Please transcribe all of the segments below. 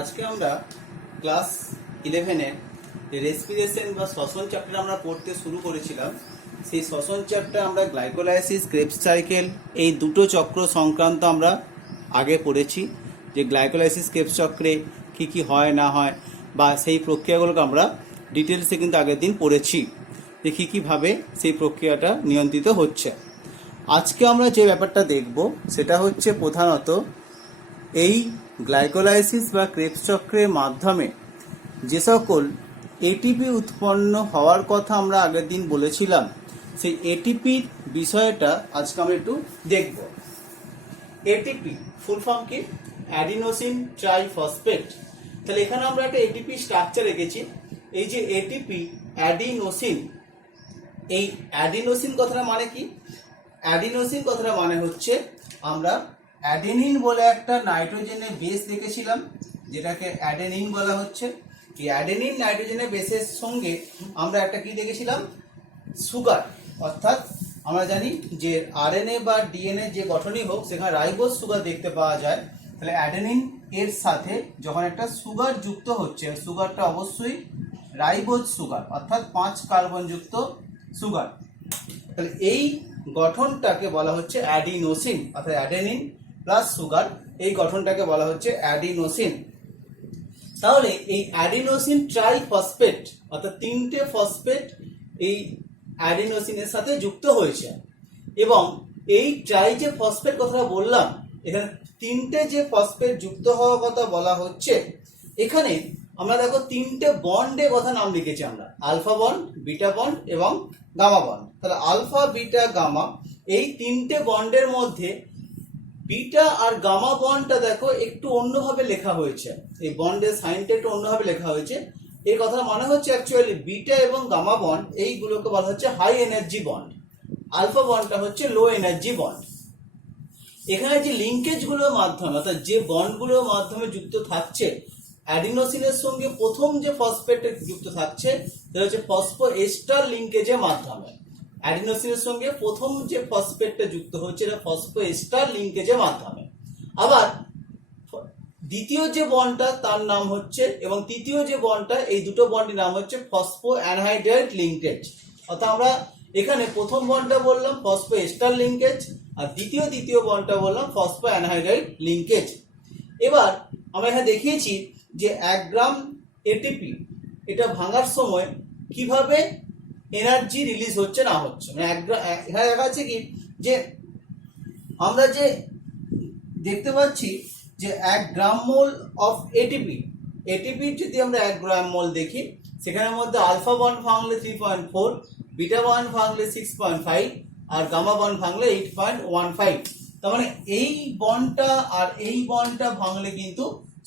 আজকে আমরা class 11-এর respiration বা শ্বসন চ্যাপ্টার আমরা পড়তে শুরু করেছিলাম। সেই শ্বসন চ্যাপ্টার আমরা গ্লাইকোলাইসিস, ক্রেবস সাইকেল এই দুটো চক্র সংক্রান্ত আমরা আগে পড়েছি, যে গ্লাইকোলাইসিস ক্রেবস চক্রে কি কি হয় না হয় বা সেই প্রক্রিয়াগুলোকে আমরা ডিটেলসে কিন্তু আগের দিন পড়েছি, যে কী কীভাবে সেই প্রক্রিয়াটা নিয়ন্ত্রিত হচ্ছে। আজকে আমরা যে ব্যাপারটা দেখব সেটা হচ্ছে প্রধানত এই গ্লাইকোলাইসিস বা ক্রেবস চক্রের মাধ্যমে যে সকল এটিপি উৎপন্ন হওয়ার কথা আমরা আগের দিন বলেছিলাম, সেই এটিপির বিষয়টা আজকে আমরা একটু দেখব। এটিপি ফুল ফর্ম কি? Adenosine triphosphate. তাহলে এখানে আমরা একটা এটিপি স্ট্রাকচার রেখেছি। এই যে এটিপি অ্যাডিনোসিন, এই অ্যাডিনোসিন কথাটা মানে কি? অ্যাডিনোসিন কথাটা মানে হচ্ছে আমরা অ্যাডেনিন বলে একটা নাইট্রোজেনের বেস দেখেছিলাম, যেটাকে অ্যাডেনিন বলা হচ্ছে। এই অ্যাডেনিন নাইট্রোজেনের বেসের সঙ্গে আমরা একটা কি দেখেছিলাম? সুগার। অর্থাৎ আমরা জানি যে আরএনএ বা ডিএনএ যে গঠনই হোক, সেখানে রাইবোজ সুগার দেখতে পাওয়া যায়। তাহলে অ্যাডেনিন এর সাথে যখন একটা সুগার যুক্ত হচ্ছে, সুগারটা অবশ্যই রাইবোজ সুগার, অর্থাৎ 5 কার্বন যুক্ত সুগার। তাহলে এই গঠনটাকে বলা হচ্ছে অ্যাডিনোসিন, অর্থাৎ অ্যাডেনিন প্লাস সুগার, এই গঠনটাকে বলা হচ্ছে অ্যাডিনোসিন। তাহলে এই অ্যাডিনোসিন ট্রাইফসফেট অর্থাৎ 3টে ফসফেট এই অ্যাডিনোসিনের সাথে যুক্ত হয়েছে। এবং এই ট্রাই যে ফসফেট কথাটা বললাম, এখানে 3টে যে ফসফেট যুক্ত হওয়ার কথা বলা হচ্ছে, এখানে আমরা দেখো 3টে বন্ডের কথা নাম লিখেছি আমরা, আলফা বন্ড, বিটা বন্ড এবং গামা বন্ড। তাহলে আলফা, বিটা, গামা এই 3টে বন্ডের মধ্যে বিটা আর গামা বন্ডটা দেখো একটু অন্যভাবে লেখা হয়েছে, এই বন্ডের সাইনটা একটু অন্যভাবে লেখা হয়েছে। এর কথা মানে হচ্ছে অ্যাকচুয়ালি বিটা এবং গামা বন্ড এইগুলোকে বলা হচ্ছে হাই এনার্জি বন্ড, আলফা বন্ডটা হচ্ছে লো এনার্জি বন্ড। এখানে যে লিঙ্কেজগুলোর মাধ্যমে, অর্থাৎ যে বন্ডগুলোর মাধ্যমে যুক্ত থাকছে অ্যাডিনোসিনের সঙ্গে, প্রথম যে ফসফেট যুক্ত থাকছে সেটা হচ্ছে ফসফোএস্টার লিঙ্কেজের মাধ্যমে। অ্যাডিনোসিনের সঙ্গে প্রথম যে ফসফেটটা যুক্ত হচ্ছে এটা ফসফোএস্টার লিঙ্কেজের মাধ্যমে। আবার দ্বিতীয় যে বন্ডটা তার নাম হচ্ছে, এবং তৃতীয় যে বন্ডটা, এই দুটো বন্ডের নাম হচ্ছে ফসফো অ্যানহাইড্রাইড লিঙ্কেজ। অর্থাৎ আমরা এখানে প্রথম বন্ডটা বললাম ফসফোএস্টার লিঙ্কেজ, আর দ্বিতীয় বন্ডটা বললাম ফসফো অ্যানহাইড্রাইড লিঙ্কেজ। এবার আমরা এখানে দেখিয়েছি যে 1 গ্রাম এটিপি এটা ভাঙার সময় কিভাবে এনার্জি রিলিজ হচ্ছে না হচ্ছে। মানে এখানে দেখা যাচ্ছে কি যে আমরা যে দেখতে পাচ্ছি যে 1 গ্রাম মোল অফ এটিপি, এটিপির যদি আমরা 1 গ্রাম মোল দেখি, সেখানের মধ্যে আলফা বন্ড ভাঙলে 3.4, বিটা বন্ড ভাঙলে 6.5 আর গামা বন্ড ভাঙলে 8.15। তার মানে এই বন্ডটা আর এই বন্ডটা ভাঙলে কিন্তু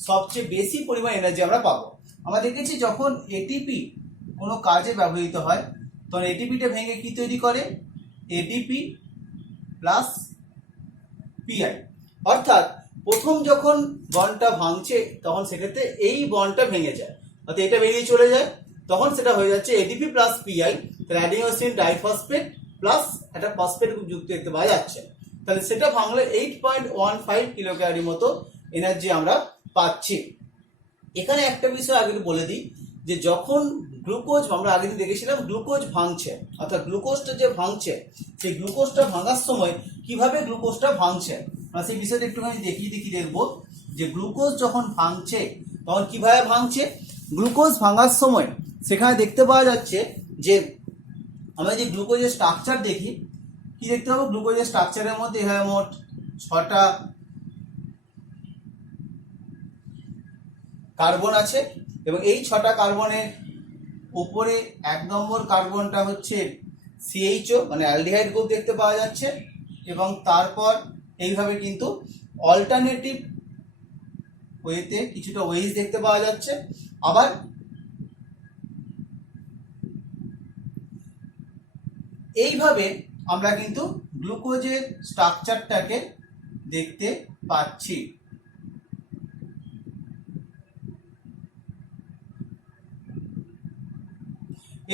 সবচেয়ে বেশি পরিমাণ এনার্জি আমরা পাবো। আমরা দেখেছি যখন এটিপি কোনো কাজে ব্যবহৃত হয়, তখন এটিপিটা ভেঙে কি তৈরি করে? ATP plus PI. অর্থাৎ প্রথম যখন বন্ডটা ভাঙছে তখন সেক্ষেত্রে এই বন্ডটা ভেঙে যায়, অর্থাৎ এটা বেরিয়ে চলে যায়, তখন সেটা হয়ে যাচ্ছে এটিপি প্লাস পিআই। তাহলে অ্যাডিনোসিন ডাইফসফেট প্লাস একটা ফসফেট গ্রুপ যুক্ত দেখতে পাওয়া যাচ্ছে। তাহলে সেটা ভাঙলে 8.15 কিলো ক্যালোরি মতো এনার্জি আমরা পাচ্ছি। এখানে একটা বিষয় আগে বলে দিই, যে যখন গ্লুকোজ, আমরা আগে দেখেছিলাম গ্লুকোজ ভাঙছে, অর্থাৎ গ্লুকোজটা যে ভাঙছে, সেই গ্লুকোজটা ভাঙার সময় কিভাবে গ্লুকোজটা ভাঙছে, আমরা সেই বিষয়টা একটুখানি দেখবো যে গ্লুকোজ যখন ভাঙছে তখন কিভাবে ভাঙছে। গ্লুকোজ ভাঙার সময় সেখানে দেখতে পাওয়া যাচ্ছে যে আমরা যে গ্লুকোজের স্ট্রাকচার দেখি, কি দেখতে পাবো? গ্লুকোজের স্ট্রাকচারের মধ্যে এখানে মোট 6টা কার্বন আছে, এবং এই 6টা কার্বনের উপরে 1 নম্বর কার্বনটা হচ্ছে সিএইচও মানে অ্যালডিহাইড গ্রুপ দেখতে পাওয়া যাচ্ছে, এবং তারপর এইভাবে কিন্তু অল্টারনেটিভ ওয়েতে কিছুটা ওয়েজ দেখতে পাওয়া যাচ্ছে। আবার এইভাবে আমরা কিন্তু গ্লুকোজের স্ট্রাকচারটাকে দেখতে পাচ্ছি।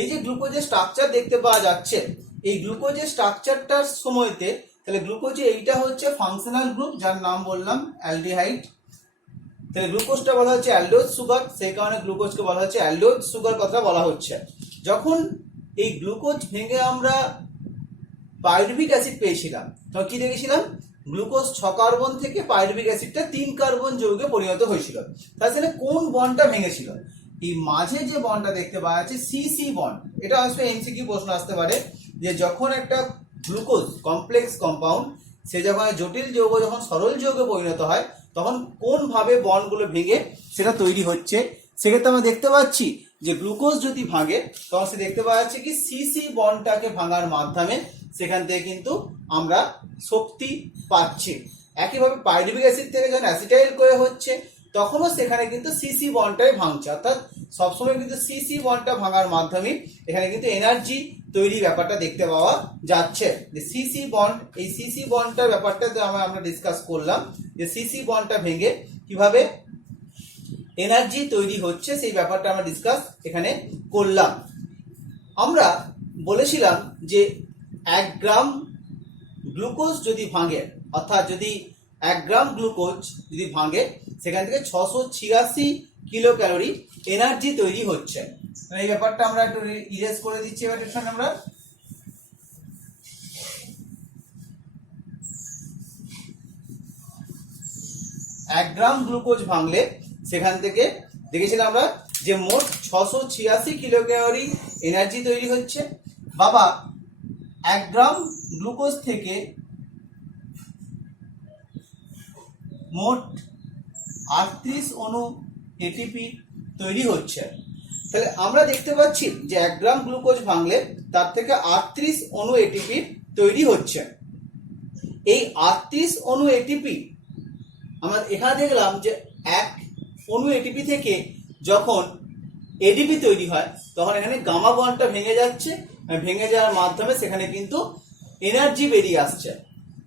এই যে গ্লুকোজের স্ট্রাকচার দেখতে পাওয়া যাচ্ছে, এই গ্লুকোজের স্ট্রাকচারটার সময়তে তাহলে গ্লুকোজে এইটা হচ্ছে ফাংশনাল গ্রুপ, যার নাম বললাম অ্যালডিহাইড। তাহলে গ্লুকোজটা বলা হচ্ছে অ্যালডোজ সুগার, সেই কারণে গ্লুকোজকে বলা হচ্ছে অ্যালডোজ সুগার কথা বলা হচ্ছে। যখন এই গ্লুকোজ ভেঙে আমরা পাইরুভিক অ্যাসিড পেয়েছিলাম তখন কি দেখেছিলাম, গ্লুকোজ 6 কার্বন থেকে পাইরুভিক অ্যাসিডটা 3 কার্বন যৌগে পরিণত হয়েছিল। তাহলে কোন বন্ডটা ভেঙেছিল? এই মাঝে যে বন্ডটা দেখতে পাওয়া যাচ্ছে সিসি বন্ড। এটা আসলে এমসিকিউ প্রশ্ন আসতে পারে যে যখন একটা গ্লুকোজ কমপ্লেক্স কম্পাউন্ড সে যখন জটিল যৌগ যখন সরল যৌগে পরিণত হয় তখন কোন ভাবে বন্ডগুলো ভেঙে সেটা তৈরি হচ্ছে। সেক্ষেত্রে আমরা দেখতে পাচ্ছি যে গ্লুকোজ যদি ভাঙে তখন সে দেখতে পাওয়া যাচ্ছে কি সিসি বন্ডটাকে ভাঙার মাধ্যমে সেখান থেকে কিন্তু আমরা শক্তি পাচ্ছি। একইভাবে পাইরুভিক অ্যাসিড থেকে যখন অ্যাসিটাইল করে হচ্ছে তখনও সেখানে কিন্তু সিসি বন্ডটাই ভাঙছে, অর্থাৎ সবসময় কিন্তু সিসি বন্ডটা ভাঙার মাধ্যমে এখানে কিন্তু এনার্জি তৈরি ব্যাপারটা দেখতে পাওয়া যাচ্ছে। যে সিসি বন্ড, এই সিসি বন্ডটার ব্যাপারটা আমরা ডিসকাস করলাম যে সিসি বন্ডটা ভেঙে কিভাবে এনার্জি তৈরি হচ্ছে সেই ব্যাপারটা আমরা ডিসকাস এখানে করলাম। আমরা বলেছিলাম যে 1 গ্রাম গ্লুকোজ যদি ভাঙে, অর্থাৎ যদি 1 গ্রাম গ্লুকোজ যদি ভাঙে সেখান থেকে 686 কিলো ক্যালোরি এনার্জি তৈরি হচ্ছে। এই ব্যাপারটা আমরা একটু ইরেজ করে দিচ্ছি। এবার আমরা 1 গ্রাম গ্লুকোজ ভাঙলে সেখান থেকে দেখেছিলাম আমরা যে মোট 686 কিলো ক্যালোরি এনার্জি তৈরি হচ্ছে। বাবা 1 গ্রাম গ্লুকোজ থেকে মোট 38 অণু এটিপি তৈরি হচ্ছে। তাহলে আমরা দেখতে পাচ্ছি যে 1 গ্রাম গ্লুকোজ ভাঙলে তার থেকে 38 অণু এটিপি তৈরি হচ্ছে। এই 38 অণু এটিপি আমরা এখানে দেখলাম যে 1 অণু এটিপি থেকে যখন এডিপি তৈরি হয় তখন এখানে গামা বন্ডটা ভেঙে যাচ্ছে, ভেঙে যাওয়ার মাধ্যমে সেখানে কিন্তু এনার্জি বেরিয়ে আসছে।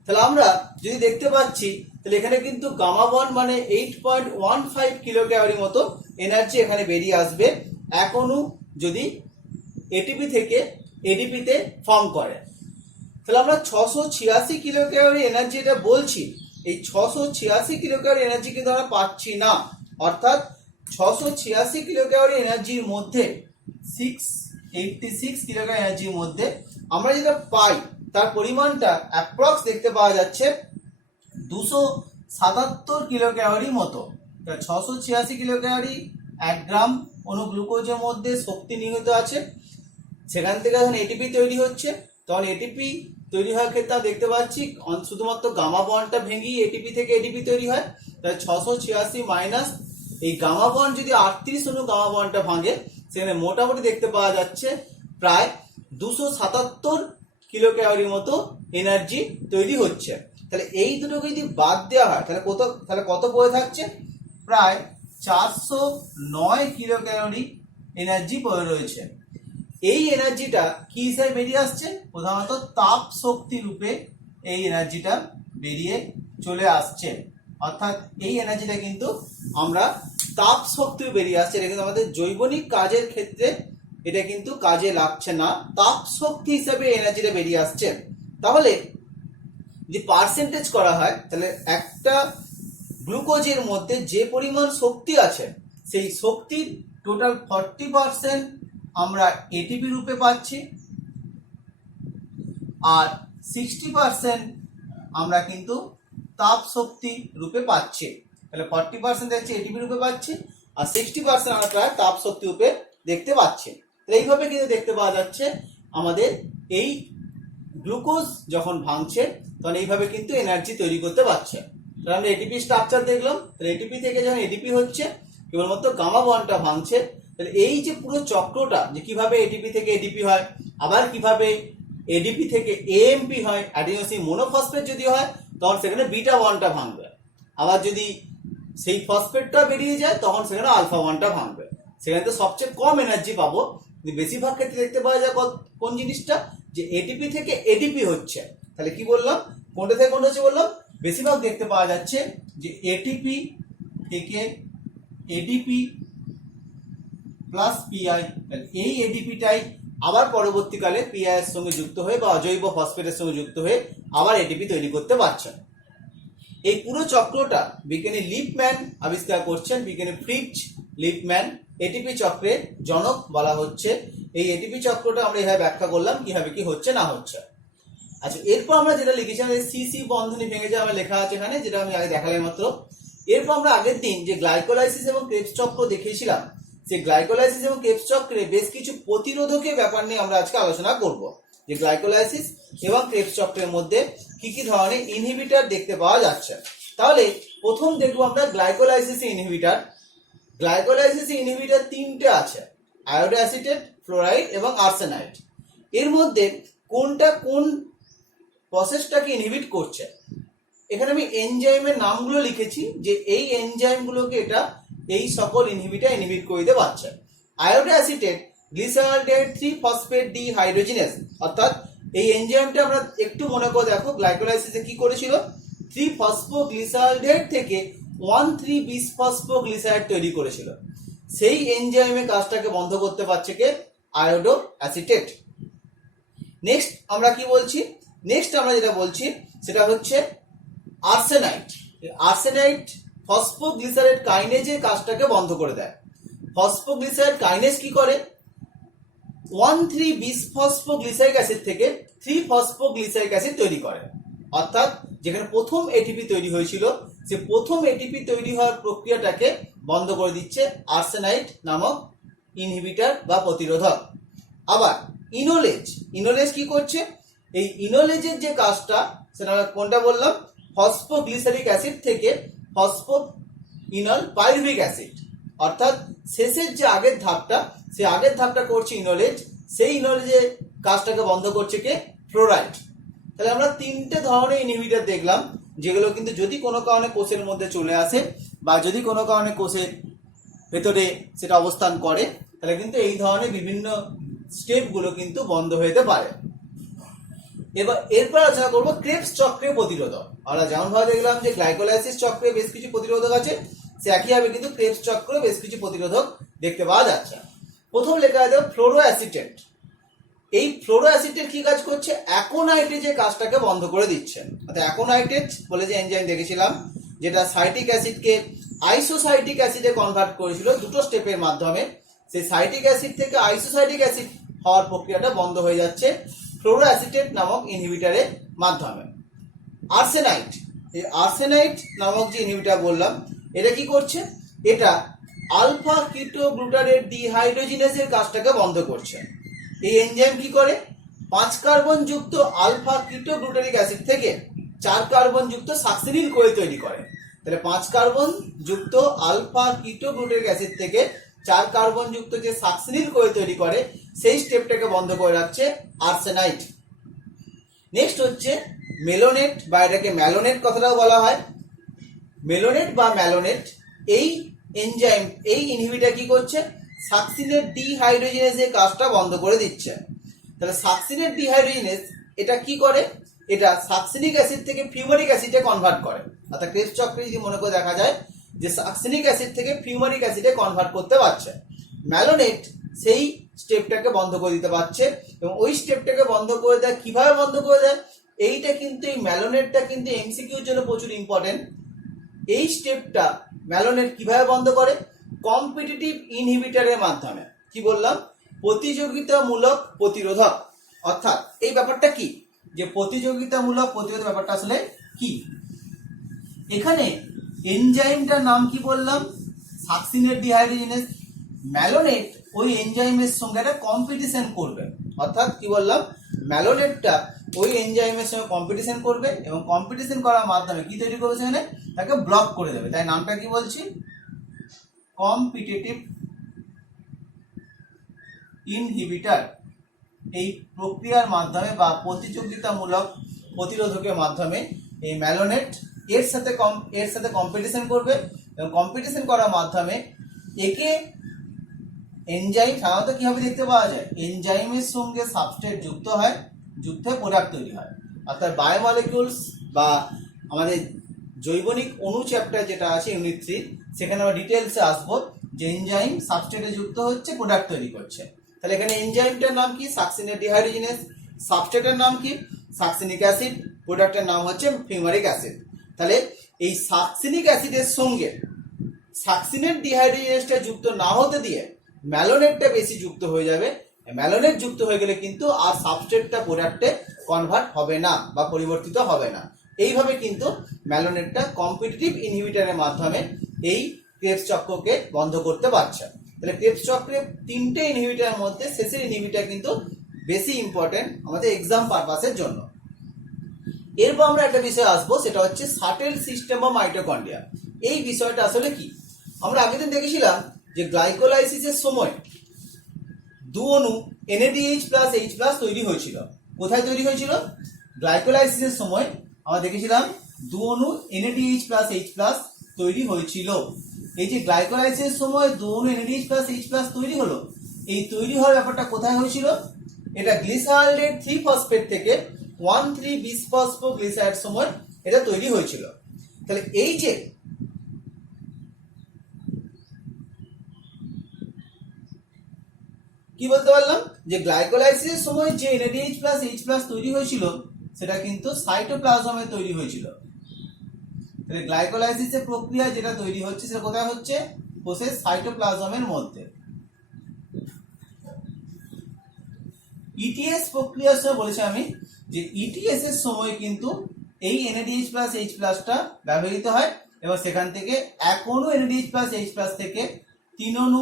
তাহলে আমরা যদি দেখতে পাচ্ছি তাহলে এখানে কিন্তু গামা বন্ড মানে 8.15 কিলো ক্যালোরি মতো এনার্জি এখানে বেরিয়ে আসবে 1 অণু যদি এটিপি থেকে এডিপিতে ফর্ম করে। তাহলে আমরা 686 কিলো ক্যালোরি এনার্জি এটা বলছি, এই 686 কিলো ক্যালোরি এনার্জি কিন্তু আমরা পাচ্ছি না, অর্থাৎ 686 কিলো ক্যালোরি এনার্জির মধ্যে 686 কিলো ক্যালোরি এনার্জির মধ্যে আমরা যেটা পাই তার পরিমাণটা অ্যাপ্রক্স দেখতে পাওয়া যাচ্ছে 277 কিলো ক্যালোরি মতো। 686 কিলো ক্যালোরি 1 গ্রাম অণু গ্লুকোজের মধ্যে শক্তি নিহিত আছে। সেখান থেকে যখন এটিপি তৈরি হচ্ছে তখন এটিপি তৈরি হওয়ার ক্ষেত্রে আমরা দেখতে পাচ্ছি শুধুমাত্র গামা বন্ডটা ভেঙেই এটিপি থেকে এটিপি তৈরি হয়। তাহলে 686 মাইনাস এই গামা বন্ড যদি 38 অণু গামা বন্ডটা ভাঙে সেখানে মোটামুটি দেখতে পাওয়া যাচ্ছে প্রায় 277 কিলো ক্যালোরির মতো এনার্জি তৈরি হচ্ছে। তাহলে এই দুটোকে যদি বাদ দেওয়া হয় তাহলে কত পড়ে থাকছে? প্রায় 409 কিলো ক্যালোরি এনার্জি পড়ে রয়েছে। এই এনার্জিটা কি হিসাবে বেরিয়ে আসছে? প্রধানত তাপ শক্তি রূপে এই এনার্জিটা বেরিয়ে চলে আসছে, অর্থাৎ এই এনার্জিটা কিন্তু আমরা তাপ শক্তি বেরিয়ে আসছে। এটা কিন্তু আমাদের জৈবনিক কাজের ক্ষেত্রে এটা কিন্তু কাজে লাগছে না, তাপ শক্তি হিসাবে এনার্জিটা বেরিয়ে আসছে। তাহলে যদি পার্সেন্টেজ করা হয় তাহলে একটা গ্লুকোজের মধ্যে যে পরিমাণ শক্তি আছে সেই শক্তির টোটাল 40% আমরা এটিপি রূপে পাচ্ছি, আর 60% আমরা কিন্তু তাপ শক্তি রূপে পাচ্ছি। তাহলে 40% হচ্ছে এটিপি রূপে পাচ্ছি আর 60% আমরা প্রায় তাপ শক্তি রূপে দেখতে পাচ্ছি। এইভাবে কিন্তু দেখতে পাওয়া যাচ্ছে আমাদের এই গ্লুকোজ যখন ভাঙছে তখন এইভাবে কিন্তু এনার্জি তৈরি করতে পারছে। তাহলে আমরা এটিপি স্ট্রাকচার দেখলাম। তাহলে এটিপি থেকে যখন এডিপি হচ্ছে কেবলমাত্র গামা বন্ডটা ভাঙছে। তাহলে এই যে পুরো চক্রটা যে কিভাবে এটিপি থেকে এডিপি হয়, আবার কিভাবে এডিপি থেকে এএমপি হয়, অ্যাডিনোসিন মোনোফসফেট যদি হয় তখন সেখানে বিটা বন্ডটা ভাঙবে, আবার যদি সেই ফসফেটটা বেরিয়ে যায় তখন সেখানে আলফা বন্ডটা ভাঙবে। সেখানে তো সবচেয়ে কম এনার্জি পাবো, কিন্তু বেশিরভাগ ক্ষেত্রে দেখতে পাওয়া যায় কোন জিনিসটা যে এটিপি থেকে এডিপি হচ্ছে। তাহলে কি বললাম, কোনটা থেকে কোনটা হচ্ছে বললাম, বেশিরভাগ দেখতে পাওয়া যাচ্ছে যে এটিপি থেকে এডিপি প্লাস পিআই। এই এডিপিটাই আবার পরবর্তীকালে পিআই এর সঙ্গে যুক্ত হয়ে বা অজৈব ফসফেটের সঙ্গে যুক্ত হয়ে আবার এটিপি তৈরি করতে পারছে। এই পুরো চক্রটা বিজ্ঞানী লিপম্যান আবিষ্কার করছেন, বিজ্ঞানী ফ্রিটজ লিপম্যান। এটিপি চক্রের জনক বলা হচ্ছে। এই এটিপি চক্রটা আমরা এভাবে ব্যাখ্যা করলাম কিভাবে কি হচ্ছে না হচ্ছে। আচ্ছা, এরপর আমরা যেটা লিখেছিলাম সিসি বন্ধনী ভেঙে যাওয়া লেখা আছে এখানে, যেটা আমি আগে দেখালাম মাত্র। এরপর আমরা আগের দিন যে গ্লাইকোলাইসিস এবং ক্রেবস চক্র দেখিয়েছিলাম, সেই গ্লাইকোলাইসিস এবং ক্রেবস চক্রে বেশ কিছু প্রতিরোধকের ব্যাপার নিয়ে আমরা আজকে আলোচনা করব। যে গ্লাইকোলাইসিস এবং ক্রেবস চক্রের মধ্যে কি কি ধরনের ইনহিবিটর দেখতে পাওয়া যাচ্ছে। তাহলে প্রথম দেখবো আমরা গ্লাইকোলাইসিস ইনহিবিটর। গ্লাইকোলাইসিস ইনহিবিটর তিনটে আছে, আয়োডো অ্যাসিটেট, ফ্লোরাইড এবং আর্সেনাইড। এর মধ্যে কোনটা কোন প্রসেসটাকে ইনহিবিট করছে। এখানে আমি এনজাইমের নামগুলো লিখেছি যে এই এনজাইমগুলোকে এটা এই সকল ইনহিবিটর ইনহিবিট করে দিতে পারছে। আয়োডো অ্যাসিটেট গ্লিসারলডেহাইড 3-ফসফেট ডিহাইড্রোজিনেজ, অর্থাৎ এই এনজাইমটা আমরা একটু মনে করে দেখো গ্লাইকোলাইসিসে কি করেছিল, 3-ফসফোগ্লিসারলডেহাইড থেকে 1,3-বিসফসফোগ্লিসারাইড তৈরি করেছিল। সেই এনজাইমের কাজটাকে বন্ধ করতে পারছে কে, আয়োডো অ্যাসিটেট। নেক্সট আমরা কি বলছি, নেক্সট আমরা যেটা বলছি সেটা হচ্ছে আর্সেনাইড। আর্সেনাইড ফসফোগ্লিসারাইড কাইনেজের কাজটাকে বন্ধ করে দেয়। ফসফোগ্লিসারাইড কাইনেজ কি করে, 1,3-বিসফসফোগ্লিসারিক অ্যাসিড থেকে 3-ফসফোগ্লিসারিক অ্যাসিড তৈরি করে। অর্থাৎ যেখানে প্রথম এটিপি তৈরি হয়েছিল, সে প্রথম এটিপি তৈরি হওয়ার প্রক্রিয়াটাকে বন্ধ করে দিচ্ছে আর্সেনাইড নামক ইনহিবিটর বা প্রতিরোধক। আবার ইনোলেজ, ইনোলেজ কি করছে, এই ইনোলেজের যে কাজটা সেটা আমরা কোনটা বললাম, ফসফোগ্লিসারিক অ্যাসিড থেকে ফসফো ইনল পাইরুভিক অ্যাসিড। অর্থাৎ শেষের যে আগের ধাপটা, সেই আগের ধাপটা করছে ইনোলেজ, সেই ইনোলেজের কাজটাকে বন্ধ করছে কে, ফ্লোরাইড। তাহলে আমরা তিনটে ধরনের ইনহিবিটর দেখলাম, যেগুলো কিন্তু যদি কোনো কারণে কোষের মধ্যে চলে আসে বা যদি কোনো কারণে কোষের ভেতরে সেটা অবস্থান করে, তাহলে কিন্তু এই ধরনের বিভিন্ন স্টেপগুলো কিন্তু বন্ধ হয়ে যেতে পারে। এরপর আলোচনা করবো ক্রেবস চক্রের প্রতিরোধক। আমরা যেমন ভাবে দেখলাম যে গ্লাইকোলাইসিস চক্রে বেশ কিছু প্রতিরোধক আছে, সে একইভাবে কিন্তু ক্রেবস চক্রে বেশ কিছু প্রতিরোধক দেখতে পাওয়া যাচ্ছে। প্রথম লেখা আছে ফ্লোরো অ্যাসিটেট। এই ফ্লোরো অ্যাসিটেট কি কাজ করছে, অ্যাকোনাইটের যে কাজটাকে বন্ধ করে দিচ্ছে। অর্থাৎ অ্যাকোনাইটেট বলে যে এনজাইম দেখেছিলাম, যেটা সাইটিক অ্যাসিডকে আইসোসাইটিক অ্যাসিডে কনভার্ট করেছিল দুটো স্টেপের মাধ্যমে, সেই সাইটিক অ্যাসিড থেকে আইসোসাইটিক অ্যাসিড হওয়ার প্রক্রিয়াটা বন্ধ হয়ে যাচ্ছে ফ্লোরো অ্যাসিটেট নামক ইনহিবিটরের মাধ্যমে। আর্সেনাইড, এই আর্সেনাইড নামক যে ইনহিবিটর বললাম, এটা কি করছে, এটা আলফা কিটোগ্লুটারেট ডিহাইড্রোজিনেজের কাজটাকে বন্ধ করছে। এই এনজাইম কি করে, 5 কার্বন যুক্ত আলফা কিটোগ্লুটারিক অ্যাসিড থেকে 4 কার্বন যুক্ত সাকসিনিল কোয়ে তৈরি করে। তাহলে 5 কার্বন যুক্ত আলফা কিটোগ্লুটারিক অ্যাসিড থেকে 4 কার্বন যুক্ত যে সাকসিনিল কোয়ে তৈরি করে, সেই স্টেপটাকে বন্ধ করে রাখছে আর্সেনাইড। নেক্সট হচ্ছে মেলোনেট, বা এটাকে ম্যালোনেট কথাটাও বলা হয়। মেলোনেট বা ম্যালোনেট, এই এনজাইম এই ইনহিবিটর কি করছে, সাকসিনেট ডিহাইড্রোজিনেজের কাজটা বন্ধ করে দিচ্ছে। তাহলে সাকসিনেট ডিহাইড্রোজিনেজ এটা কি করে, এটা সাকসিনিক অ্যাসিড থেকে ফিউমারিক অ্যাসিডে কনভার্ট করে। অর্থাৎ ক্রেবস চক্রে যদি মনে করে দেখা যায় যে সাকসিনিক অ্যাসিড থেকে ফিউমারিক অ্যাসিডে কনভার্ট করতে পারছে, ম্যালোনেট সেই স্টেপটাকে বন্ধ করে দিতে পারছে। এবং ওই স্টেপটাকে বন্ধ করে দেয় কিভাবে বন্ধ করে দেয়, এইটা কিন্তু এই ম্যালোনেটটা কিন্তু এমসিকিউর জন্য প্রচুর ইম্পর্টেন্ট। এই স্টেপটা ম্যালোনেট কিভাবে বন্ধ করে, কম্পিটিটিভ ইনহিবিটরের মাধ্যমে। কি বললাম, প্রতিযোগিতামূলক প্রতিরোধক। অর্থাৎ এই ব্যাপারটা কি, যে প্রতিযোগিতামূলক প্রতিরোধ ব্যাপারটা আসলে কি, এখানে এনজাইমটার নাম কি বললাম, সাকসিনেট ডিহাইড্রোজিনেজ। ম্যালোনেট ওই এনজাইমের সঙ্গে একটা কম্পিটিশন করবে। অর্থাৎ কি বললাম, ম্যালোনেটটা ওই এনজাইমের সঙ্গে কম্পিটিশন করবে এবং কম্পিটিশন করার মাধ্যমে কি তৈরি করবে, সেখানে তাকে ব্লক করে দেবে। তাই নামটা কি বলছি, কম্পিটিটিভ ইনহিবিটর। এই প্রক্রিয়ার মাধ্যমে বা প্রতিযোগিতামূলক প্রতিরোধকের মাধ্যমে এই ম্যালোনেট এর সাথে কম্পিটিশন করবে এবং কম্পিটিশন করার মাধ্যমে একে এনজাইম সাধারণত কিভাবে দেখতে পাওয়া যায়, এনজাইমের সঙ্গে সাবস্ট্রেট যুক্ত হয়, যুক্ত হয়ে প্রোডাক্ট তৈরি হয়। অর্থাৎ বায়োমলিকিউলস বা আমাদের জৈবনিক অণু চ্যাপ্টার যেটা আছে ইউনিট 3, সেখানে আমরা ডিটেলসে আসবো যে এনজাইম সাবস্ট্রেটে যুক্ত হচ্ছে, প্রোডাক্ট তৈরি করছে। তাহলে এখানে এনজাইমটার নাম কি, সাকসিনেট ডিহাইড্রোজিনেজ, সাবস্ট্রেটের নাম কি, সাকসিনিক অ্যাসিড, প্রোডাক্টের নাম হচ্ছে ফিউমারিক অ্যাসিড। তাহলে এই সাকসিনিক অ্যাসিডের সঙ্গে সাকসিনেট ডিহাইড্রোজেনেসটা যুক্ত না হতে দিয়ে ম্যালোনেটটা বেশি যুক্ত হয়ে যাবে। ম্যালোনেট যুক্ত হয়ে গেলে কিন্তু আর সাবস্ট্রেটটা প্রোডাক্টে কনভার্ট হবে না বা পরিবর্তিত হবে না। এইভাবে কিন্তু ম্যালোনেটটা কম্পিটিটিভ ইনহিবিটরের মাধ্যমে এই ক্রেবস চক্রকে বন্ধ করতে পারছে। তাহলে ক্রেবস চক্রের তিনটে ইনহিবিটরের মধ্যে শেষের ইনহিবিটর কিন্তু বেশি ইম্পর্টেন্ট আমাদের এক্সাম পারপাসের জন্য। এরপর আমরা একটা বিষয় আসবো, সেটা হচ্ছে শাটেল সিস্টেম অফ মাইটোকন্ড্রিয়া। এই বিষয়টা আসলে কি? আমরা আগের দিন দেখেছিলাম যে গ্লাইকোলাইসিসের সময় দু অণু NADH প্লাস H প্লাস তৈরি হয়েছিল। কোথায় তৈরি হয়েছিল? গ্লাইকোলাইসিসের সময় আমরা দেখেছিলাম দু অণু NADH প্লাস H প্লাস তৈরি হয়েছিল। এই যে গ্লাইকোলাইসিসের সময় দু অণু NADH প্লাস H প্লাস তৈরি হলো, এই তৈরি হওয়ার ব্যাপারটা কোথায় হয়েছিল? এটা গ্লিসারলেট 3 ফসফেট থেকে 1,3-বিসফসফোগ্লিসাইড সময় এটা তৈরি হয়েছিল। তাহলে এই যে কি বলতে পারলাম যে গ্লাইকোলাইসিসের সময় যে NADH প্লাস H প্লাস তৈরি হয়েছিল সেটা কিন্তু সাইটোপ্লাজমে তৈরি হয়েছিল। তাহলে গ্লাইকোলাইসিসের প্রক্রিয়া যেটা তৈরি হচ্ছে সেটা কোথায় হচ্ছে? কোষের সাইটোপ্লাজমের মধ্যে। ETS প্রক্রিয়ার সময় বলেছি আমি যে ETS এর সময় কিন্তু এই NADH প্লাস H প্লাসটা ব্যবহৃত হয় এবং সেখান থেকে এক অণু NADH প্লাস H প্লাস থেকে 3 অণু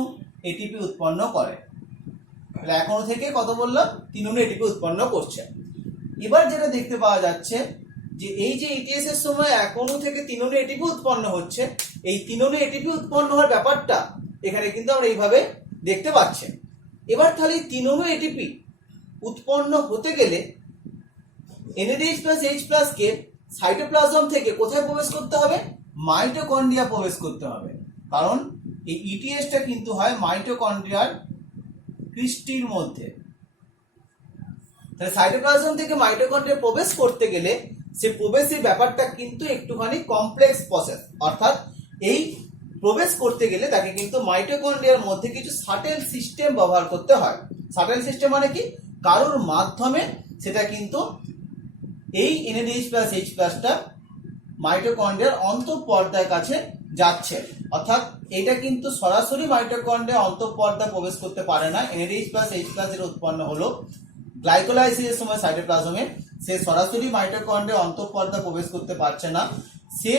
ATP উৎপন্ন করে। তাহলে এক অণু থেকে কত বললাম? 3 অণু ATP উৎপন্ন করছে। এবার যেটা দেখতে পাওয়া যাচ্ছে যে এই যে ETS এর সময় এক অণু থেকে 3 অণু ATP উৎপন্ন হচ্ছে, এই 3 অণু ATP উৎপন্ন হওয়ার ব্যাপারটা এখানে কিন্তু আমরা এইভাবে দেখতে পাচ্ছি। এবার তাহলে 3 অণু ATP উৎপন্ন হতে গেলে NADH প্লাস H প্লাস কে সাইটোপ্লাজম থেকে কোথায় প্রবেশ করতে হবে? মাইটোকন্ড্রিয়া প্রবেশ করতে হবে। কারণ এই ETSটা কিন্তু হয় মাইটোকন্ড্রিয়ার ক্রিস্টির মধ্যে। তাহলে সাইটোপ্লাজম থেকে মাইটোকন্ড্রিয়া প্রবেশ করতে গেলে সে প্রবেশের ব্যাপারটা কিন্তু একটুখানি কমপ্লেক্স প্রসেস, অর্থাৎ এই প্রবেশ করতে গেলে তাকে কিন্তু মাইটোকন্ড্রিয়ার মধ্যে কিছু শাটেল সিস্টেম ব্যবহার করতে হয়। শাটেল সিস্টেম মানে কি? কারোর মাধ্যমে সেটা কিন্তু এই NADH প্লাস H প্লাসটা মাইটোকন্ড্রিয়ার অন্তঃপর্দার কাছে যাচ্ছে। অর্থাৎ এটা কিন্তু সরাসরি মাইটোকন্ড্রিয়ার অন্তঃপর্দা প্রবেশ করতে পারে না। NADH প্লাস H প্লাস যেটা উৎপন্ন হলো গ্লাইকোলাইসিসের সময় সাইটোপ্লাজমে, সে সরাসরি মাইটোকন্ড্রিয়ার অন্তঃপর্দা প্রবেশ করতে পারছে না। সে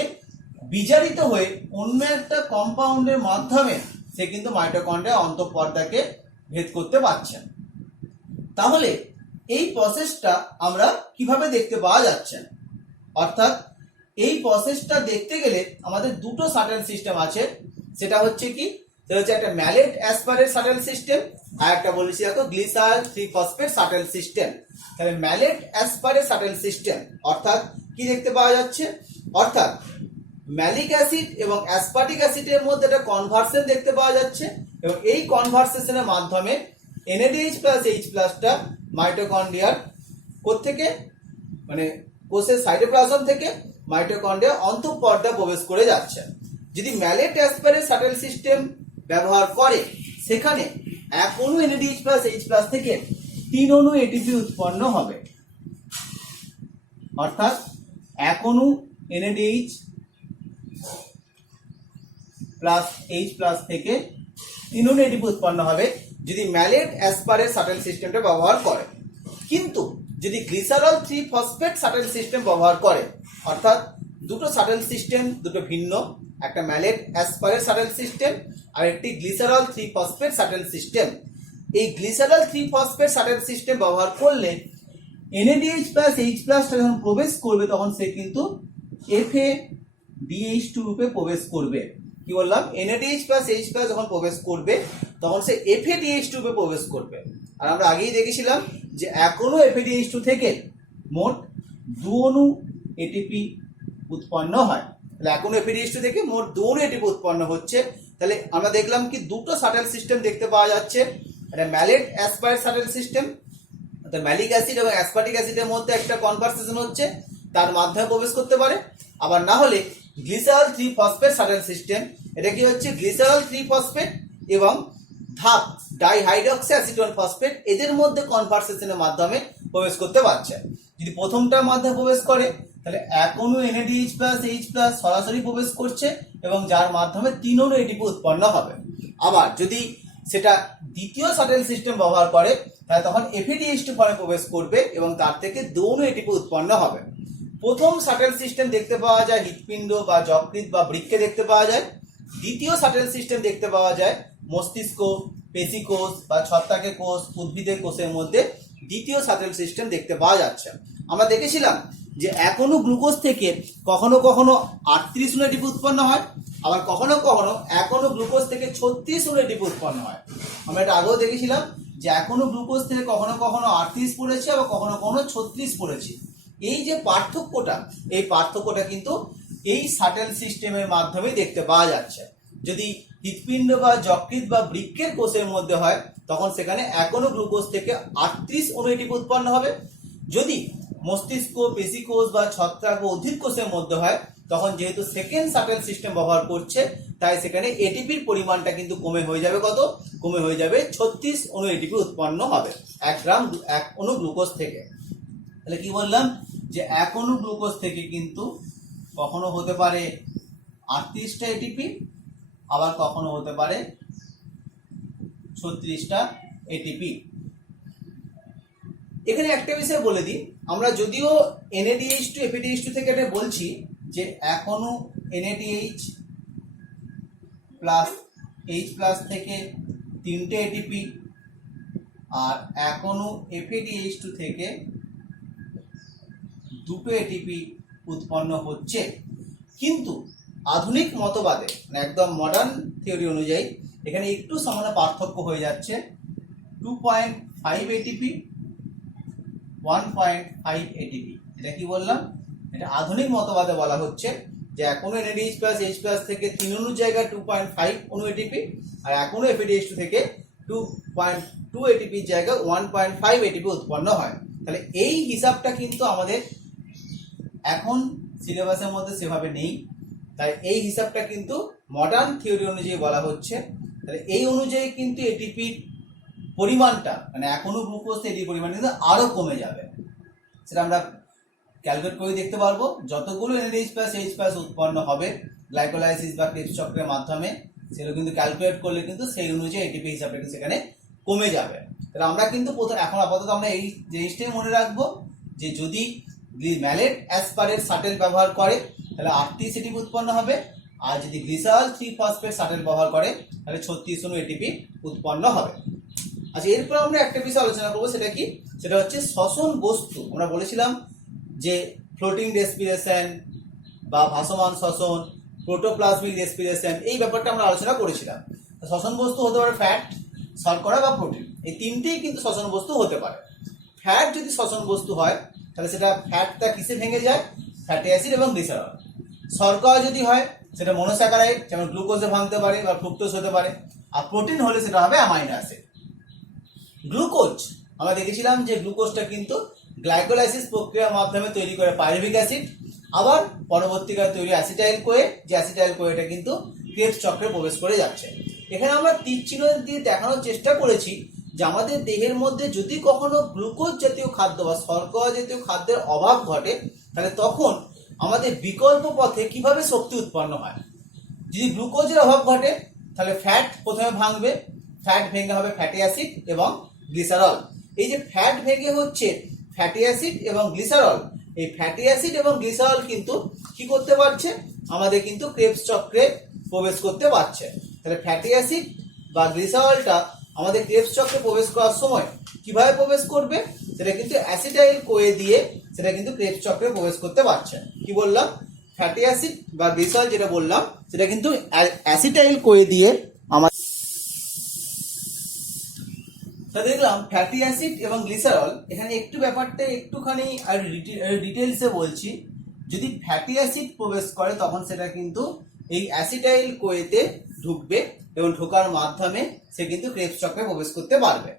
বিজারিত হয়ে অন্য একটা কম্পাউন্ডের মাধ্যমে সে কিন্তু মাইটোকন্ড্রিয়ার অন্তঃপর্দাকে ভেদ করতে পারছে। তাহলে এই প্রসেসটা আমরা কিভাবে দেখতে পাওয়া যাচ্ছে? অর্থাৎ এই প্রসেসটা দেখতে গেলে আমাদের দুটো শাটেল সিস্টেম আছে। সেটা হচ্ছে কি? সেটা হচ্ছে একটা ম্যালেট অ্যাসপারেট শাটেল সিস্টেম আর একটা বলেছি দেখো গ্লিসারল 3 ফসফেট শাটেল সিস্টেম। তাহলে ম্যালেট অ্যাসপারেট শাটেল সিস্টেম অর্থাৎ কি দেখতে পাওয়া যাচ্ছে? অর্থাৎ ম্যালিক অ্যাসিড এবং অ্যাসপার্টিক অ্যাসিডের মধ্যে একটা কনভার্সন দেখতে পাওয়া যাচ্ছে এবং এই কনভার্সেশনের মাধ্যমে NADH প্লাস H প্লাসটা মাইটোকন্ড্রিয়ার কোত্থেকে মানে কোষের সাইটোপ্লাজম থেকে মাইটোকন্ড্রিয়ার অন্তঃপর্দা প্রবেশ করে যাচ্ছে। যদি ম্যালেট অ্যাসপারেট শাটেল সিস্টেম ব্যবহার করে সেখানে এক অণু NADH প্লাস H প্লাস থেকে 3 অণু ATP উৎপন্ন হবে। অর্থাৎ এক অণু NADH প্লাস H প্লাস থেকে 3 অণু ATP উৎপন্ন হবে যদি ম্যালেট অ্যাসপারেট শাটেল সিস্টেমটা ব্যবহার করে। কিন্তু যদি গ্লিসারল 3 ফসফেট শাটেল সিস্টেম ব্যবহার করে, অর্থাৎ দুটো শাটেল সিস্টেম দুটো ভিন্ন, একটা ম্যালেট অ্যাসপারেট শাটেল সিস্টেম আর একটি গ্লিসারল 3 ফসফেট শাটেল সিস্টেম। এই গ্লিসারল 3 ফসফেট শাটেল সিস্টেম ব্যবহার করলে NADH প্লাস H প্লাসটা যখন প্রবেশ করবে তখন সে কিন্তু FADH2 রূপে প্রবেশ করবে। কি বললাম? NADH প্লাস H প্লাস যখন প্রবেশ করবে তখন সে FADH2 রূপে প্রবেশ করবে। আর আমরা আগেই দেখেছিলাম যে এক অণু FADH2 থেকে মোট 2 অণু ATP উৎপন্ন হয়। তাহলে এক অণু FADH2 থেকে মোট 2 অণু ATP উৎপন্ন হচ্ছে। তাহলে আমরা দেখলাম কি দুটো শাটেল সিস্টেম দেখতে পাওয়া যাচ্ছে। একটা ম্যালেট অ্যাসপারেট শাটেল সিস্টেম, অর্থাৎ ম্যালিক অ্যাসিড এবং অ্যাসপার্টিক অ্যাসিডের মধ্যে একটা কনভার্সেশন হচ্ছে, তার মাধ্যমে প্রবেশ করতে পারে। আবার না হলে গ্লিসারল 3 ফসফেট শাটেল সিস্টেম, এটা কি হচ্ছে গ্লিসারল 3 ফসফেট এবং ধাপ ডাইহাইড্রক্সি অ্যাসিটোন ফসফেট এদের মধ্যে কনভার্সেশনের মাধ্যমে প্রবেশ করতে পারছে। যদি প্রথমটার মাধ্যমে প্রবেশ করে তাহলে এক অণু NADH প্লাস H প্লাস সরাসরি প্রবেশ করছে এবং যার মাধ্যমে 3 অণু ATP উৎপন্ন হবে। আবার যদি সেটা দ্বিতীয় শাটেল সিস্টেম ব্যবহার করে তাহলে তখন FADH2 ফর্মে প্রবেশ করবে এবং তার থেকে 2 অণু ATP উৎপন্ন হবে। প্রথম শাটেল সিস্টেম দেখতে পাওয়া যায় হৃৎপিণ্ড বা যকৃৎ বা বৃক্কে দেখতে পাওয়া যায়। দ্বিতীয় শাটেল সিস্টেম দেখতে পাওয়া যায় মস্তিষ্ক, পেশিকোষ বা ছত্রাকের কোষ, উদ্ভিদের কোষের মধ্যে দ্বিতীয় শাটেল সিস্টেম দেখতে পাওয়া যাচ্ছে। আমরা দেখেছিলাম যে এক অণু গ্লুকোজ থেকে কখনো কখনো 38 অণু ATP উৎপন্ন হয়, আবার কখনো কখনো এক অণু গ্লুকোজ থেকে 36 অণু ATP উৎপন্ন হয়। আমরা এটা আগেও দেখেছিলাম যে এক অণু গ্লুকোজ থেকে কখনো কখনো 38 পড়েছে, আবার কখনো কখনো 36 পড়েছে। এই যে পার্থক্যটা, এই পার্থক্যটা কিন্তু এই শাটেল সিস্টেমের মাধ্যমেই দেখতে পাওয়া যাচ্ছে। যদি হৃৎপিণ্ড বা যকৃৎ বা বৃক্কের কোষের মধ্যে হয় তখন সেখানে এক অণু গ্লুকোজ থেকে 38 অণু ATP উৎপন্ন হবে। যদি মস্তিষ্ক, পেশিকোষ বা ছত্রাক বা উদ্ভিদ কোষের মধ্যে হয় তখন যেহেতু সেকেন্ড শাটেল সিস্টেম ব্যবহার করছে তাই সেখানে এটিপির পরিমাণটা কিন্তু কমে হয়ে যাবে কত? কমে হয়ে যাবে 36 অণু ATP উৎপন্ন হবে এক অণু গ্লুকোজ থেকে। তাহলে কি বললাম যে এক অণু গ্লুকোজ থেকে কিন্তু কখনো হতে পারে 38টা ATP, আবার কখনো হতে পারে 36টা ATP। এখানে একটা বিষয় বলে দিই, আমরা যদিও NADH2 FADH2 থেকে এটা বলছি যে এক অণু NADH প্লাস H প্লাস থেকে 3টে ATP আর এক অণু FADH2 থেকে 2টো ATP উৎপন্ন হচ্ছে, কিন্তু আধুনিক মতবাদে মানে একদম মডার্ন থিওরি অনুযায়ী এখানে একটু সামান্য পার্থক্য হয়ে যাচ্ছে। 2.5 ATP 1.5 ATP। এটা কি বললাম? এটা আধুনিক মতবাদে বলা হচ্ছে যে এক অণু NADH প্লাস H প্লাস থেকে 3 অণুর জায়গায় 2.5 অণু ATP আর এক অণু FADH2 থেকে 2.2 ATP এর জায়গায় 1.5 ATP উৎপন্ন হয়। তাহলে এই হিসাবটা কিন্তু আমাদের এখন সিলেবাসের মধ্যে সেভাবে নেই, তাই এই হিসাবটা কিন্তু মডার্ন থিওরি অনুযায়ী বলা হচ্ছে। তাহলে এই অনুযায়ী কিন্তু এটিপির পরিমাণটা মানে এক অণু গ্লুকোজ এটির পরিমাণ কিন্তু আরো কমে যাবে, সেটা আমরা ক্যালকুলেট করে দেখতে পারবো। যতগুলো NADH প্লাস H প্লাস উৎপন্ন হবে গ্লাইকোলাইসিস বা ক্রেবস চক্রের মাধ্যমে সেগুলো কিন্তু ক্যালকুলেট করলে কিন্তু সেই অনুযায়ী এটিপি হিসাবটা কিন্তু সেখানে কমে যাবে। তাহলে আমরা কিন্তু এখন আপাতত আমরা এই জিনিসটাই মনে রাখবো যে যদি ম্যালেট অ্যাসপারেট শাটেল ব্যবহার করে তাহলে 38 ATP উৎপন্ন হবে, আর যদি গ্লিসারল 3-ফসফেট শাটেল ব্যবহার করে তাহলে 36 অণু ATP উৎপন্ন হবে। আচ্ছা, এরপর আমরা একটা বিষয় আলোচনা করবো, সেটা কি? সেটা হচ্ছে শ্বসন বস্তু। আমরা বলেছিলাম যে ফ্লোটিং রেসপিরেশন বা ভাসমান শ্বসন, প্রোটোপ্লাজমিক রেসপিরেশন, এই ব্যাপারটা আমরা আলোচনা করেছিলাম। শ্বসন বস্তু হতে পারে ফ্যাট, শর্করা বা প্রোটিন, এই তিনটেই কিন্তু শ্বসন বস্তু হতে পারে। ফ্যাট যদি শ্বসন বস্তু হয় তাহলে সেটা ফ্যাটটা কিসে ভেঙে যায়? ফ্যাটি অ্যাসিড এবং গ্লিসারল। শর্করা যদি হয় সেটা মনোস্যাকারাইড যেমন গ্লুকোজে ভাঙতে পারে বা ফ্রুক্টোজ হতে পারে, আর প্রোটিন হলে সেটা হবে অ্যামাইনো অ্যাসিড। গ্লুকোজ আমরা দেখেছিলাম যে গ্লুকোজটা কিন্তু গ্লাইকোলাইসিস প্রক্রিয়ার মাধ্যমে তৈরি করে পাইরুভিক অ্যাসিড, আবার পরবর্তীকালে তৈরি অ্যাসিটাইল কোয়ে, যে অ্যাসিটাইল কোয়েটা কিন্তু ক্রেবস চক্রে প্রবেশ করে যাচ্ছে। এখানে আমরা তীর চিহ্ন দিয়ে দেখানোর চেষ্টা করেছি যে আমাদের দেহের মধ্যে যদি কখনো গ্লুকোজ জাতীয় খাদ্য বা শর্করা জাতীয় খাদ্যের অভাব ঘটে তাহলে তখন আমাদের বিকল্প পথে কিভাবে শক্তি উৎপন্ন হয়। যদি গ্লুকোজের অভাব ঘটে তাহলে ফ্যাট প্রথমে ভাঙবে, ফ্যাট ভেঙে হবে ফ্যাটি অ্যাসিড এবং গ্লিসারল। এই যে ফ্যাট ভেঙে হচ্ছে ফ্যাটি অ্যাসিড এবং গ্লিসারল, এই ফ্যাটি অ্যাসিড এবং গ্লিসারল কিন্তু কি করতে পারছে? আমাদের কিন্তু ক্রেবস চক্রে প্রবেশ করতে পারছে। তাহলে ফ্যাটি অ্যাসিড বা গ্লিসারলটা আমাদের ক্রেবস চক্রে প্রবেশ করার সময় কিভাবে প্রবেশ করবে? সেটা কিন্তু অ্যাসিটাইল কোয়ে দিয়ে সেটা কিন্তু ক্রেবস চক্রে প্রবেশ করতে পারছে। কি বললাম? ফ্যাটি অ্যাসিড বা গ্লিসারল যেটা বললাম সেটা কিন্তু অ্যাসিটাইল কোয়ে দিয়ে আমার দেখলাম ফ্যাটি অ্যাসিড এবং গ্লিসারল। এখানে একটু ব্যাপারটা একটুখানি আর ডিটেলসে বলছি। যদি ফ্যাটি অ্যাসিড প্রবেশ করে তখন সেটা কিন্তু এই অ্যাসিটাইল কোয়েতে ঢুকবে এবং ঢোকার মাধ্যমে সে কিন্তু ক্রেবস চক্রে প্রবেশ করতে পারবে।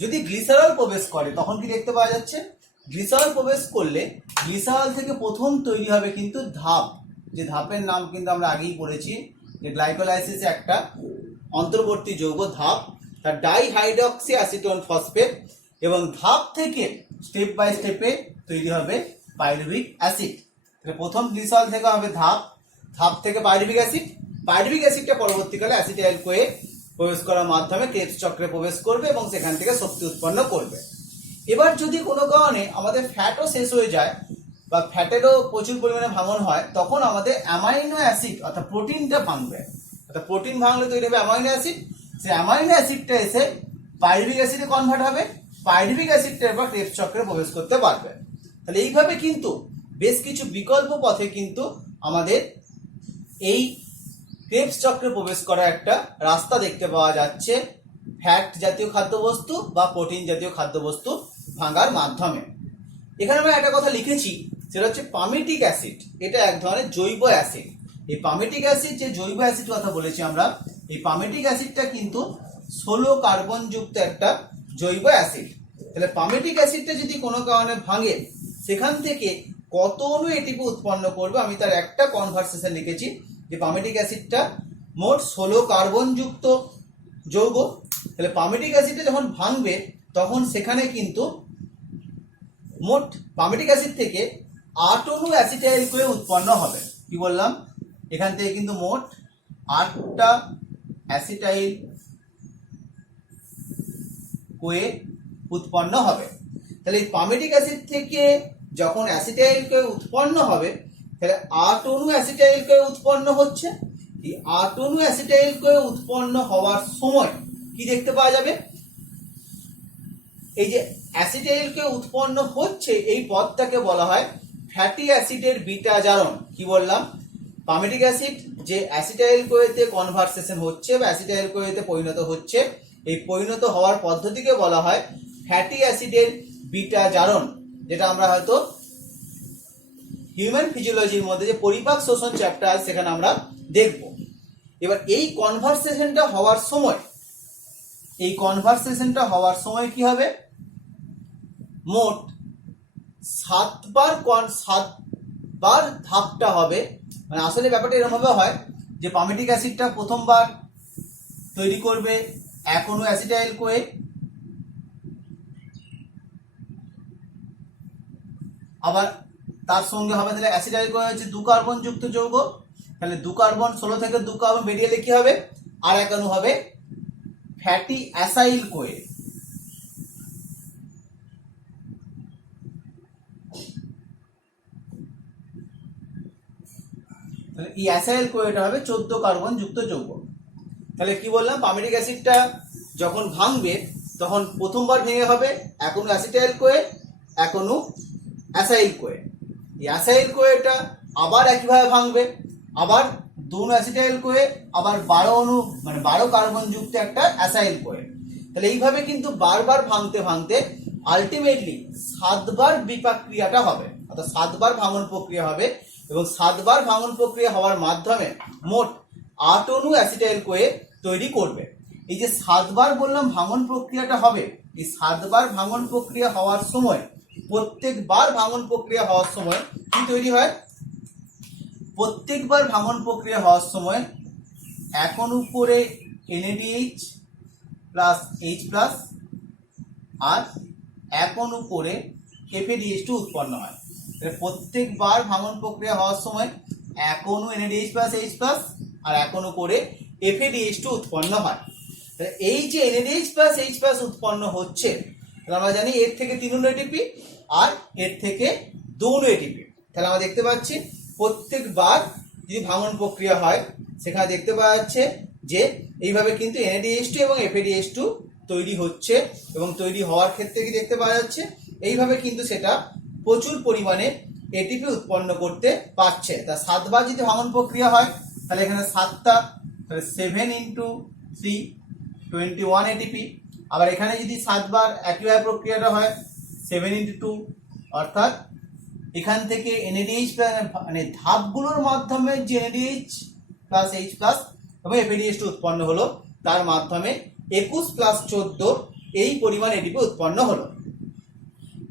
যদি গ্লিসারল প্রবেশ করে তখন কি দেখতে পাওয়া যাচ্ছে? গ্লিসারল প্রবেশ করলে গ্লিসারল থেকে প্রথম তৈরি হবে কিন্তু ধাপ, যে ধাপের নাম কিন্তু আমরা আগেই পড়েছি যে গ্লাইকোলাইসিসে একটা অন্তর্বর্তী যৌগ ধাপ, তার ডাইহাইড্রক্সি অ্যাসিটোন ফসফেট, এবং ধাপ থেকে স্টেপ বাই স্টেপে তৈরি হবে পাইরুভিক অ্যাসিড। তাহলে প্রথম গ্লিসারল থেকে হবে ধাপ, ধাপ থেকে পাইরুভিক অ্যাসিড, পাইরুভিক অ্যাসিডটা পরবর্তীকালে অ্যাসিটাইল কোয়ে প্রবেশ করার মাধ্যমে ক্রেবস চক্রে প্রবেশ করবে এবং সেখান থেকে শক্তি উৎপন্ন করবে। এবার যদি কোনো কারণে আমাদের ফ্যাটও শেষ হয়ে যায় বা ফ্যাটেরও প্রচুর পরিমাণে ভাঙন হয়, তখন আমাদের অ্যামাইনো অ্যাসিড অর্থাৎ প্রোটিনটা ভাঙবে। অর্থাৎ প্রোটিন ভাঙলে তৈরি হবে অ্যামাইনো অ্যাসিড, সেই অ্যামাইনো অ্যাসিডটা এসে পাইরুভিক অ্যাসিডে কনভার্ট হবে, পাইরুভিক অ্যাসিডটা এবার ক্রেবস চক্রে প্রবেশ করতে পারবে। তাহলে এইভাবে কিন্তু বেশ কিছু বিকল্প পথে কিন্তু আমাদের এই ক্রেবস চক্রে প্রবেশ করার একটা রাস্তা দেখতে পাওয়া যাচ্ছে ফ্যাট জাতীয় খাদ্যবস্তু বা প্রোটিন জাতীয় খাদ্যবস্তু ভাঙার মাধ্যমে। এখানে আমরা একটা কথা লিখেছি, সেটা হচ্ছে পামিটিক অ্যাসিড। এটা এক ধরনের জৈব অ্যাসিড। এই পামিটিক অ্যাসিড যে জৈব অ্যাসিড কথা বলেছি আমরা, এই পামিটিক অ্যাসিডটা কিন্তু 16 কার্বন যুক্ত একটা জৈব অ্যাসিড। তাহলে পামিটিক অ্যাসিডটা যদি কোনো কারণে ভাঙে, সেখান থেকে কত অণু এটিপি উৎপন্ন করবে, আমি তার একটা কনভারসেশন লিখেছি যে পামিটিক অ্যাসিডটা মোট 16 কার্বন যুক্ত যৌগ। তাহলে পামিটিক অ্যাসিডটা যখন ভাঙবে তখন সেখানে কিন্তু মোট পামিটিক অ্যাসিড থেকে 8 অণু অ্যাসিটাইল কোয়ে উৎপন্ন হবে। কি বললাম, এখান থেকে কিন্তু মোট 8টা অ্যাসিটাইল কোয়ে উৎপন্ন হবে। তাহলে এই পামিটিক অ্যাসিড থেকে যখন অ্যাসিটাইল কোয়ে উৎপন্ন হবে, তাহলে 8 অণু অ্যাসিটাইল কোয়ে উৎপন্ন হচ্ছে। এই 8 অণু অ্যাসিটাইল কোয়ে উৎপন্ন হওয়ার সময় কি দেখতে পাওয়া যাবে, এই যে অ্যাসিটাইল কোয়ে উৎপন্ন হচ্ছে এই পদটাকে বলা হয় ফ্যাটি অ্যাসিডের বিটা জারণ। কি বললাম, পামিটিক অ্যাসিড যে অ্যাসিটাইল কোয়েতে কনভারসেশন হচ্ছে বা অ্যাসিটাইল কোয়েতে পরিণত হচ্ছে, এই পরিণত হওয়ার পদ্ধতিকে বলা হয় ফ্যাটি অ্যাসিডের বিটা জারণ, যেটা আমরা হয়তো হিউম্যান ফিজিওলজির মধ্যে যে পরিপাক শোষণ চ্যাপ্টার আছে সেখানে আমরা দেখব। এবার এই কনভারসেশনটা হওয়ার সময় কি হবে, মোট 7বার ধাপটা হবে। মানে আসলে ব্যাপারটা এরকম ভাবে হয় যে পামিটিক অ্যাসিডটা প্রথমবার তৈরি করবে 1 অণু অ্যাসিটাইল কোয়ে, আবার তার সঙ্গে হবে তাহলে অ্যাসিটাইল কোয়ে হচ্ছে 2 কার্বন যুক্ত যৌগ। তাহলে 2 কার্বন 16 থেকে 2 কার্বন বেরিয়ে এলে কি হবে, আর 1 অণু হবে ফ্যাটি অ্যাসাইল কোয়ে। তাহলে এই অ্যাসাইল কোয়েটা হবে 14 কার্বন যুক্ত যৌগ। তাহলে কি বললাম, পামিটিক অ্যাসিডটা যখন ভাঙবে তখন প্রথমবার ভেঙে হবে 1 অণু অ্যাসিটাইল কোয়ে, 1 অণু অ্যাসাইল কোয়ে। এই অ্যাসাইল কোয়েটা আবার একইভাবে ভাঙবে, আবার 2 অণু অ্যাসিটাইল কোয়ে, আবার 12 অণু মানে 12 কার্বন যুক্ত একটা অ্যাসাইল কোয়ে। তাহলে এইভাবে কিন্তু বারবার ভাঙতে ভাঙতে আলটিমেটলি 7বার বিপাক ক্রিয়াটা হবে, অর্থাৎ 7বার ভাঙন প্রক্রিয়া হবে এবং 7বার ভাঙন প্রক্রিয়া হওয়ার মাধ্যমে মোট 8 অণু অ্যাসিটাইল কোয়ে তৈরি করবে। এই যে 7বার বললাম ভাঙন প্রক্রিয়াটা হবে, এই 7বার ভাঙন প্রক্রিয়া হওয়ার সময় প্রত্যেকবার ভাঙন প্রক্রিয়া হওয়ার সময় কি তৈরি হয়, প্রত্যেকবার ভাঙন প্রক্রিয়া হওয়ার সময় 1 অণু করে NADH প্লাস H প্লাস আর 1 অণু করে FADH2 উৎপন্ন হয়। প্রত্যেকবার ভাঙন প্রক্রিয়া হওয়ার সময় 1 অণু NADH প্লাস H প্লাস আর 1 অণু করে FADH2 উৎপন্ন হয়। এই যে NADH প্লাস H প্লাস উৎপন্ন হচ্ছে, আমরা জানি এর থেকে 3 অণু এটিপি আর এর থেকে 2 অণু এটিপি। তাহলে আমরা দেখতে পাচ্ছি প্রত্যেকবার যদি ভাঙন প্রক্রিয়া হয় সেখানে দেখতে পাওয়া যাচ্ছে যে এইভাবে কিন্তু NADH2 এবং FADH2 তৈরি হচ্ছে এবং তৈরি হওয়ার ক্ষেত্রে কি দেখতে পাওয়া যাচ্ছে, এইভাবে কিন্তু সেটা প্রচুর পরিমাণে এটিপি উৎপন্ন করতে পারছে। তা 7বার যদি ভাঙন প্রক্রিয়া হয় তাহলে এখানে 7টা, তাহলে 7 × 3 21 এটিপি। আবার এখানে যদি 7বার একইভাবে প্রক্রিয়াটা হয় 7 × 2, অর্থাৎ এখান থেকে NADH মানে ধাপগুলোর মাধ্যমে যে NADH প্লাস H প্লাস এবং FADH2 উৎপন্ন হলো, তার মাধ্যমে 21 প্লাস 14 এই পরিমাণ এটিপি উৎপন্ন হলো।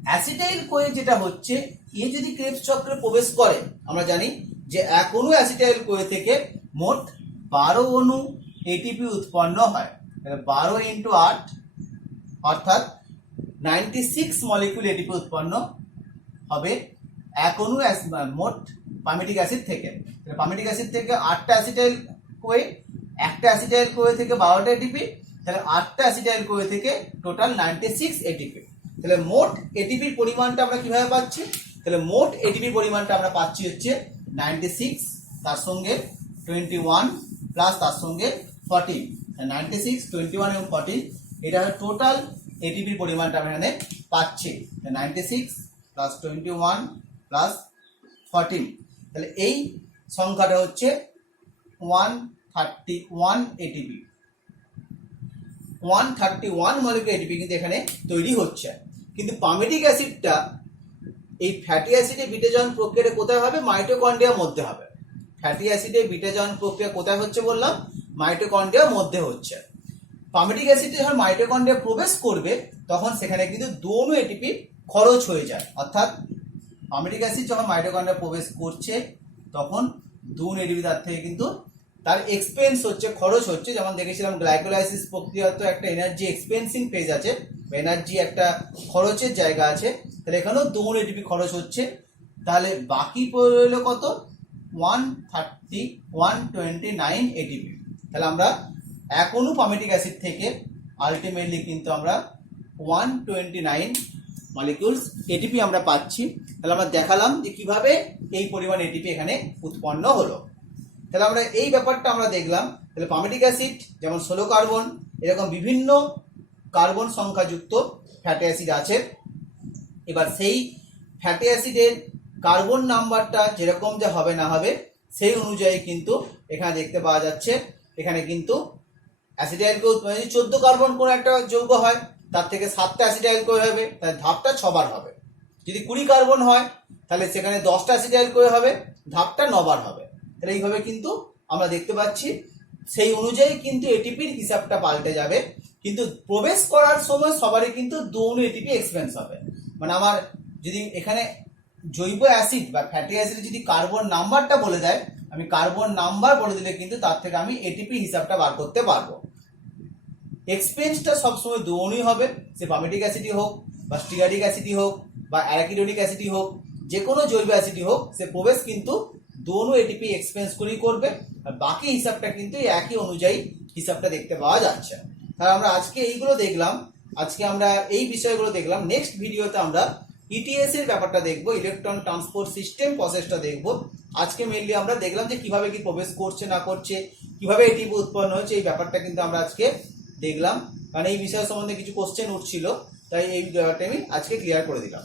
অ্যাসিটাইল কোয়ে যেটা হচ্ছে, এ যদি ক্রেবস চক্রে প্রবেশ করে, আমরা জানি যে 1 অণু অ্যাসিটাইল কোয়ে থেকে মোট 12 অণু এটিপি উৎপন্ন হয়। 12 × 8 অর্থাৎ 96 মলিকিউল এটিপি উৎপন্ন হবে। 1 অণু মোট পামিটিক অ্যাসিড থেকে। পামিটিক অ্যাসিড থেকে 8টা অ্যাসিটাইল কোয়ে, একটা অ্যাসিটাইল কোয়ে থেকে 12টা এটিপি, তাহলে 8টা অ্যাসিটাইল কোয়ে থেকে টোটাল 96 এটিপি। তাহলে মোট এটিপির পরিমাণটা আমরা কিভাবে পাচ্ছি? তাহলে মোট এটিপির পরিমাণটা আমরা পাচ্ছি হচ্ছে 96, তার সঙ্গে 21 প্লাস তার সঙ্গে 14, 96, 21 এবং 14, এটা টোটাল এটিপির পরিমাণটা আমরা এখানে পাচ্ছি। 96 প্লাস 21 প্লাস 14, তাহলে এই সংখ্যাটা হচ্ছে 131 এটিপি। 131 মলিকুলার এটিপি কিন্তু এখানে তৈরি হচ্ছে। কিন্তু পামিটিক অ্যাসিডটা এই ফ্যাটি অ্যাসিডে বিটাজন প্রক্রিয়াটা কোথায় হবে? মাইটোকন্ড্রিয়ার মধ্যে হবে। ফ্যাটি অ্যাসিডে বিটাজন প্রক্রিয়া কোথায় হচ্ছে বললাম? মাইটোকন্ড্রিয়ার মধ্যে হচ্ছে। পামিটিক অ্যাসিডে যখন মাইটোকন্ড্রিয়া প্রবেশ করবে তখন সেখানে কিন্তু দোনো এটিপি খরচ হয়ে যায়। অর্থাৎ পামিটিক অ্যাসিড যখন মাইটোকন্ড্রিয়া প্রবেশ করছে তখন দোনো এটিপি তার থেকে কিন্তু তার এক্সপেন্স হচ্ছে, খরচ হচ্ছে। যেমন দেখেছিলাম গ্লাইকোলাইসিস প্রক্রিয়া তো একটা এনার্জি এক্সপেন্সিং ফেজ আছে, এনার্জি একটা খরচের জায়গা আছে। তাহলে এখানেও দোনো এটিপি খরচ হচ্ছে। তাহলে বাকি রইল কত? 129 এটিপি। তাহলে আমরা এক অণু পামিটিক অ্যাসিড থেকে আলটিমেটলি কিন্তু আমরা 129 মলিকিউলস এটিপি আমরা পাচ্ছি। তাহলে আমরা দেখালাম যে কিভাবে এই পরিমাণ এটিপি এখানে উৎপন্ন হলো। তাহলে আমরা এই ব্যাপারটা আমরা দেখলাম। তাহলে পামিটিক অ্যাসিড যেমন 16 কার্বন, এরকম বিভিন্ন কার্বন সংখ্যাযুক্ত ফ্যাটি অ্যাসিড আছে। এবার সেই ফ্যাটি অ্যাসিডের কার্বন নাম্বারটা যেরকম যা হবে না হবে সেই অনুযায়ী কিন্তু এখানে দেখতে পাওয়া যাচ্ছে। এখানে কিন্তু অ্যাসিটাইল কোয়ে 14 কার্বন কোন একটা যৌগ হয়, তার থেকে 7টা অ্যাসিটাইল কোয়ে হবে, তাহলে ধাপটা 6 বার হবে। যদি 20 কার্বন হয় তাহলে সেখানে 10টা অ্যাসিটাইল কোয়ে হবে, ধাপটা 9 বার হবে। তাহলে এইভাবে কিন্তু আমরা দেখতে পাচ্ছি। সেই অনুযায়ী কিন্তু এটিপির হিসাবটা পাল্টে যাবে। কিন্তু প্রবেশ করার সময় সবারই কিন্তু দোনো এটিপি এক্সপেন্স হবে। মানে আমার যদি এখানে জৈব অ্যাসিড বা ফ্যাটি অ্যাসিড যদি কার্বন নাম্বারটা বলে দেয়, আমি কার্বন নাম্বার বলে দিলে কিন্তু তার থেকে আমি এটিপি হিসাবটা বার করতে পারবো। এক্সপেন্সটা সবসময় দোনোই হবে, সে পামিটিক অ্যাসিডই হোক বা স্টিয়ারিক অ্যাসিডই হোক বা অ্যারাকিডোনিক অ্যাসিডই হোক, যে কোনো জৈব অ্যাসিডই হোক, সে প্রবেশ কিন্তু দোনো এটিপি এক্সপেন্স করেই করবে। আর বাকি হিসাবটা কিন্তু একই অনুযায়ী হিসাবটা দেখতে পাওয়া যাচ্ছে। তাহলে আমরা আজকে এইগুলো দেখলাম, আজকে আমরা এই বিষয়গুলো দেখলাম। নেক্সট ভিডিওতে আমরা ইটিএস এর ব্যাপারটা দেখবো, ইলেকট্রন ট্রান্সপোর্ট সিস্টেম প্রসেসটা দেখবো। আজকে মেইনলি আমরা দেখলাম যে কিভাবে কি প্রবেশ করছে না করছে, কিভাবে এটিপি উৎপন্ন হচ্ছে, এই ব্যাপারটা কিন্তু আমরা আজকে দেখলাম। কারণ এই বিষয় সম্বন্ধে কিছু কোশ্চেন উঠছিল, তাই এই ব্যাপারটা আমি আজকে ক্লিয়ার করে দিলাম।